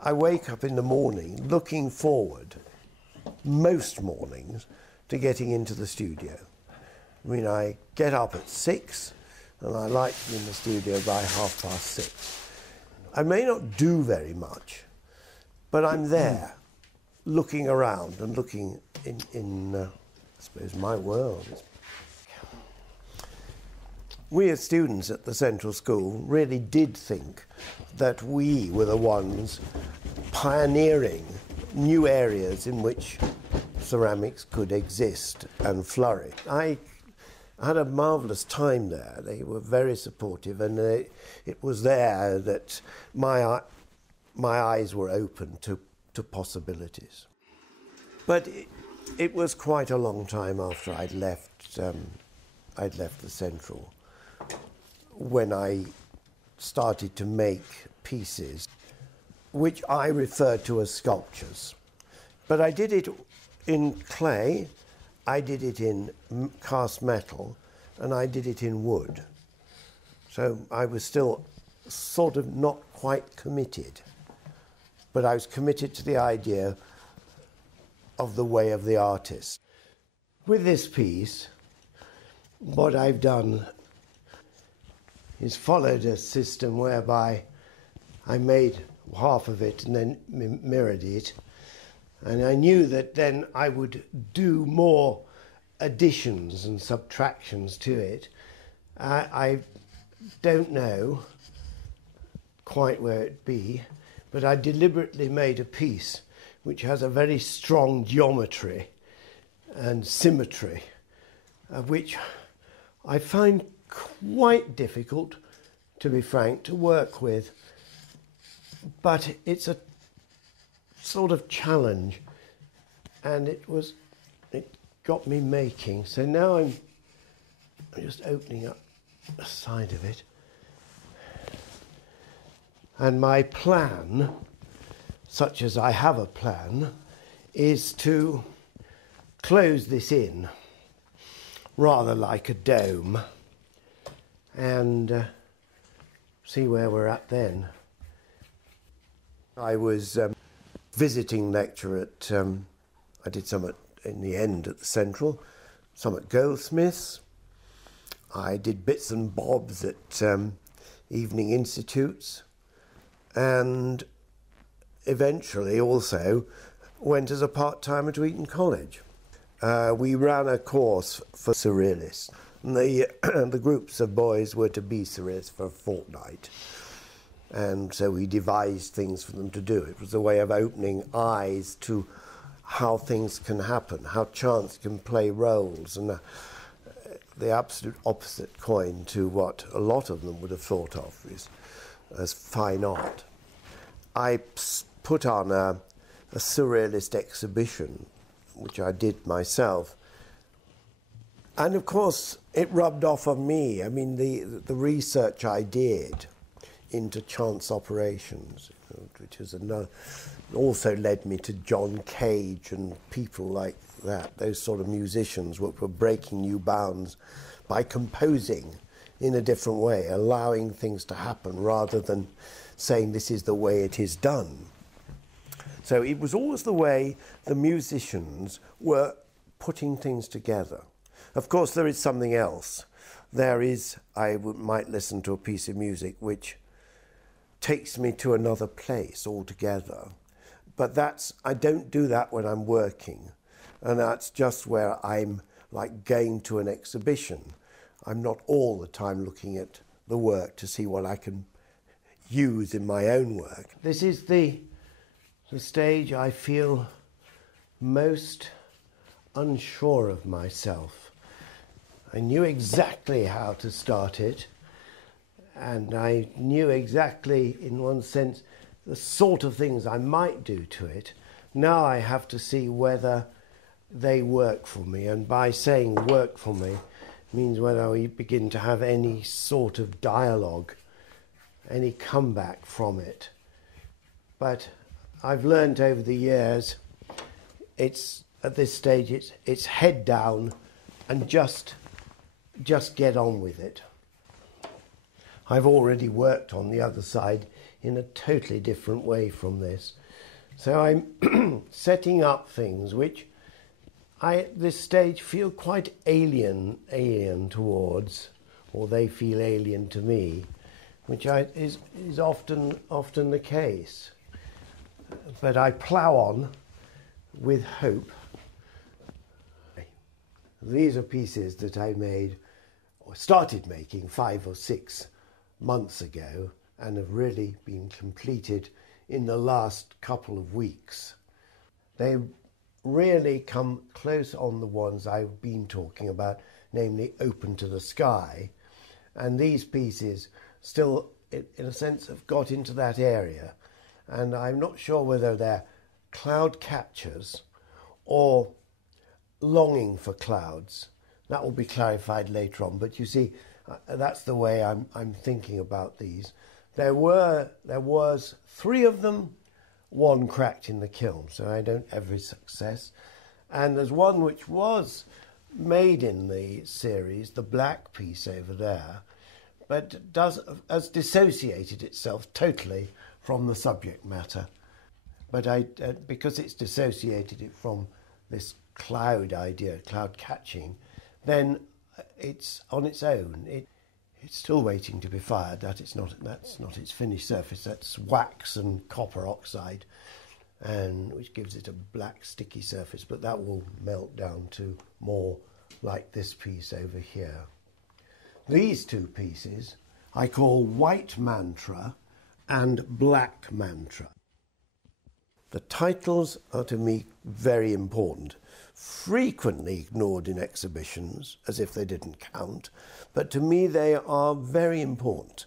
I wake up in the morning looking forward, most mornings, to getting into the studio. I mean, I get up at 6 and I like to be in the studio by 6:30. I may not do very much, but I'm there, looking around and looking in I suppose, my world. We as students at the Central School really did think that we were the ones pioneering new areas in which ceramics could exist and flourish. I had a marvellous time there. They were very supportive, and it was there that my eyes were open to possibilities. But it was quite a long time after I'd left the Central when I started to make pieces which I refer to as sculptures. But I did it in clay, I did it in cast metal, and I did it in wood. So I was still sort of not quite committed, but I was committed to the idea of the way of the artist. With this piece, what I've done is followed a system whereby I made half of it and then mirrored it, and I knew that then I would do more additions and subtractions to it. I don't know quite where it'd be, but I deliberately made a piece which has a very strong geometry and symmetry, which I find quite difficult, to be frank, to work with. But it's a sort of challenge, and it got me making. So now I'm just opening up the side of it. And my plan, such as I have a plan, is to close this in, rather like a dome, and see where we're at then. I was visiting lecturer at, I did some in the end at the Central, some at Goldsmiths. I did bits and bobs at evening institutes, and eventually also went as a part-timer to Eton College. We ran a course for surrealists, and the groups of boys were to be surrealists for a fortnight. And so we devised things for them to do. It was a way of opening eyes to how things can happen, how chance can play roles, and the absolute opposite coin to what a lot of them would have thought of as fine art. I put on a surrealist exhibition, which I did myself. And of course, it rubbed off on me. I mean, the research I did into chance operations, which is also led me to John Cage and people like that, those sort of musicians were breaking new bounds by composing in a different way, allowing things to happen rather than saying this is the way it is done. So it was always the way the musicians were putting things together. Of course, there is something else. There is, might listen to a piece of music which takes me to another place altogether. But I don't do that when I'm working. And that's just where I'm like going to an exhibition. I'm not all the time looking at the work to see what I can use in my own work. This is the stage I feel most unsure of myself. I knew exactly how to start it, and I knew exactly, in one sense, the sort of things I might do to it. Now I have to see whether they work for me, and by saying work for me means whether we begin to have any sort of dialogue, any comeback from it. But I've learned over the years, at this stage, it's head down and just get on with it. I've already worked on the other side in a totally different way from this. So I'm setting up things which I, at this stage, feel quite alien towards, or they feel alien to me, which is often the case. But I plough on with hope. These are pieces that I made, or started making 5 or 6 months ago, and have really been completed in the last couple of weeks. They really come close on the ones I've been talking about, namely Open to the Sky, and these pieces still, in a sense, have got into that area, and I'm not sure whether they're cloud captures or longing for clouds. That will be clarified later on, but you see, that's the way I'm thinking about these. There was 3 of them, 1 cracked in the kiln, so I don't have every success. And there's one which was made in the series, the black piece over there, but has dissociated itself totally from the subject matter. But because it's dissociated it from this cloud idea, cloud catching, then it's on its own. It's still waiting to be fired. That's not its finished surface. That's wax and copper oxide, and which gives it a black sticky surface. But that will melt down to more like this piece over here. These 2 pieces I call White Mantra and Black Mantra. The titles are to me very important, frequently ignored in exhibitions as if they didn't count, but to me they are very important.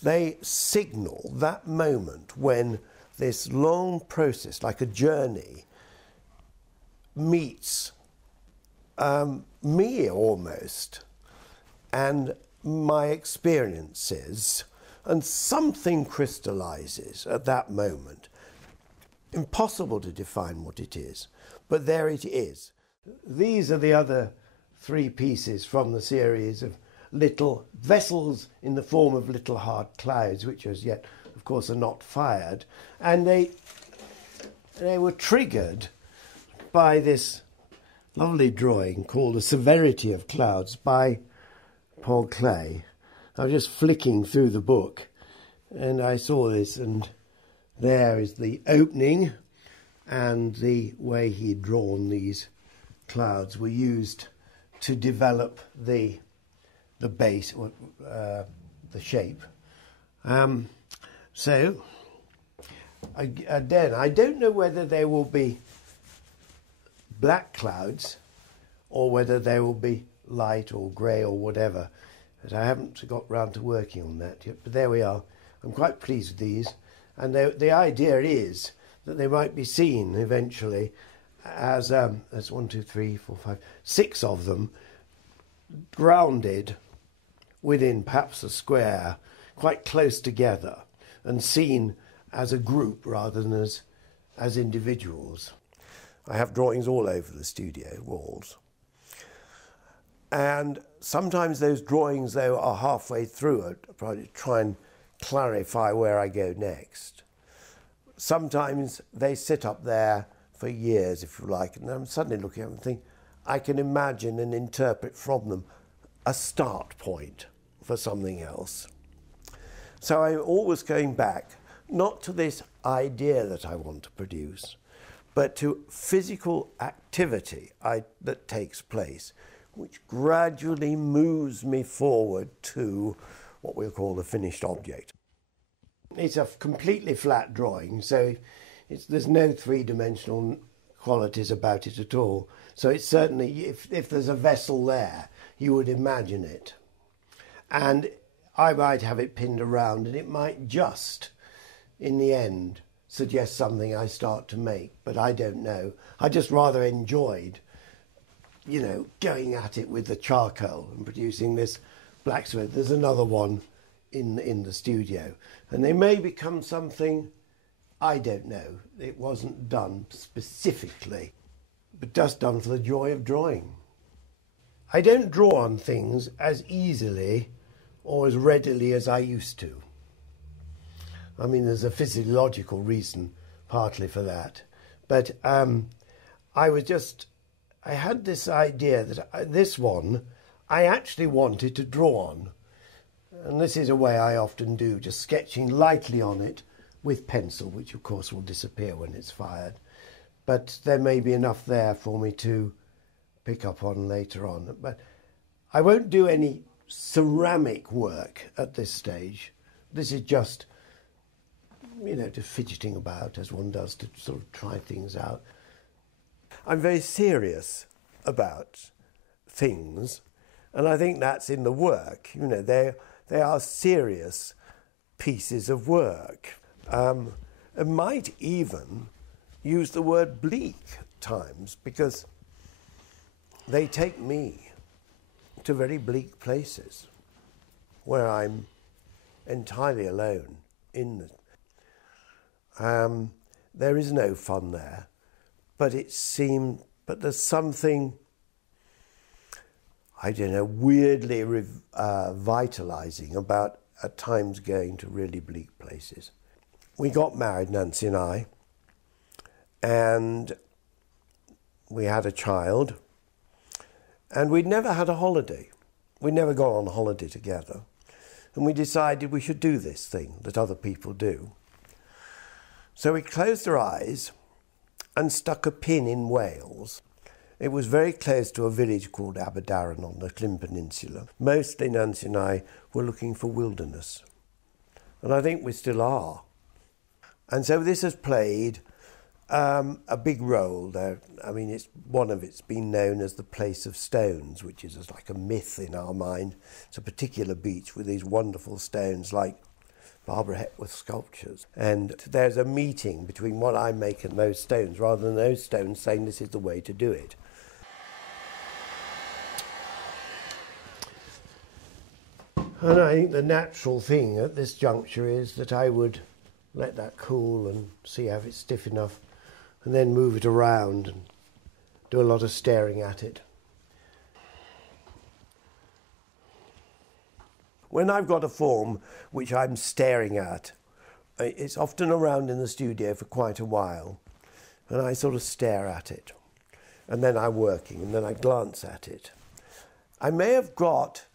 They signal that moment when this long process, like a journey, meets me almost, and my experiences, and something crystallizes at that moment. Impossible to define what it is, but there it is. These are the other 3 pieces from the series of little vessels in the form of little hard clouds, which as yet, of course, are not fired. And they were triggered by this lovely drawing called The Severity of Clouds by Paul Klee. I was just flicking through the book and I saw this, and there is the opening, and the way he'd drawn these clouds were used to develop the base, the shape. So, again, I don't know whether there will be black clouds or whether there will be light or grey or whatever, but I haven't got round to working on that yet. But there we are. I'm quite pleased with these. And the idea is that they might be seen eventually as 1, 2, 3, 4, 5, 6 of them grounded within perhaps a square, quite close together, and seen as a group rather than as individuals. I have drawings all over the studio walls. And sometimes those drawings, though, are halfway through it, I try and clarify where I go next. Sometimes they sit up there for years, if you like, and I'm suddenly looking at them and think, I can imagine and interpret from them a start point for something else. So I'm always going back, not to this idea that I want to produce, but to physical activity that takes place, which gradually moves me forward to what we'll call the finished object. It's a completely flat drawing, so there's no three-dimensional qualities about it at all. So it's certainly, if there's a vessel there, you would imagine it. And I might have it pinned around, and it might just, in the end, suggest something I start to make, but I don't know. I just rather enjoyed, going at it with the charcoal and producing this blacksmith. There's another one in the studio, and they may become something, I don't know. It wasn't done specifically, but just done for the joy of drawing. I don't draw on things as easily or as readily as I used to. I mean, there's a physiological reason partly for that. But I had this idea that this one I actually wanted to draw on. And this is a way I often do, just sketching lightly on it with pencil, which of course will disappear when it's fired. But there may be enough there for me to pick up on later on. But I won't do any ceramic work at this stage. This is just, just fidgeting about as one does to sort of try things out. I'm very serious about things, and I think that's in the work. They are serious pieces of work. I might even use the word bleak at times, because they take me to very bleak places where I'm entirely alone in them. There is no fun there, but there's something, I don't know, weirdly vitalising about at times going to really bleak places. We got married, Nancy and I, and we had a child, and we'd never had a holiday. We'd never gone on a holiday together, and we decided we should do this thing that other people do. So we closed our eyes and stuck a pin in Wales. It was very close to a village called Aberdaron on the Llyn Peninsula. Mostly Nancy and I were looking for wilderness, and I think we still are. And so this has played a big role there. I mean, it's been known as the Place of Stones, which is like a myth in our mind. It's a particular beach with these wonderful stones like Barbara Hepworth sculptures. And there's a meeting between what I make and those stones, rather than those stones saying this is the way to do it. And I think the natural thing at this juncture is that I would let that cool and see if it's stiff enough, and then move it around and do a lot of staring at it. When I've got a form which I'm staring at, it's often around in the studio for quite a while, and I sort of stare at it, and then I'm working, and then I glance at it. I may have got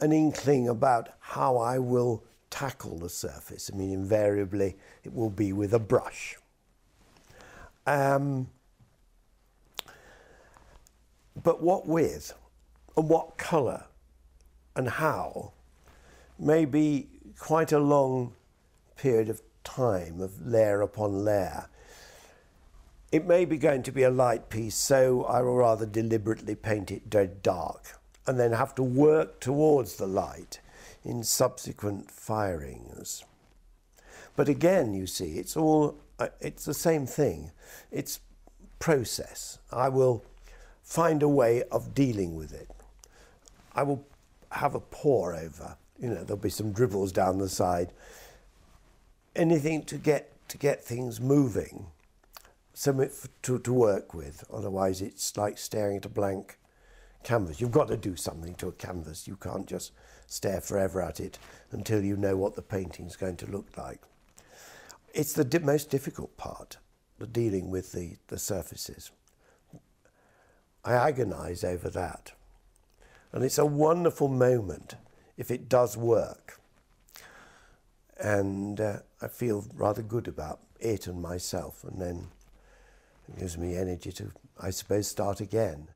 an inkling about how I will tackle the surface. I mean, invariably it will be with a brush. But what with, and what colour, and how, may be quite a long period of time of layer upon layer. It may be going to be a light piece, so I will rather deliberately paint it dead dark, and then have to work towards the light in subsequent firings. But again, you see, it's the same thing. It's process. I will find a way of dealing with it. I will have a pour over. There'll be some dribbles down the side. Anything to get things moving, something to work with. Otherwise, it's like staring at a blank canvas. You've got to do something to a canvas. You can't just stare forever at it until you know what the painting's going to look like. It's the most difficult part, the dealing with the surfaces. I agonise over that. And it's a wonderful moment if it does work. And I feel rather good about it and myself, and then it gives me energy to, I suppose, start again.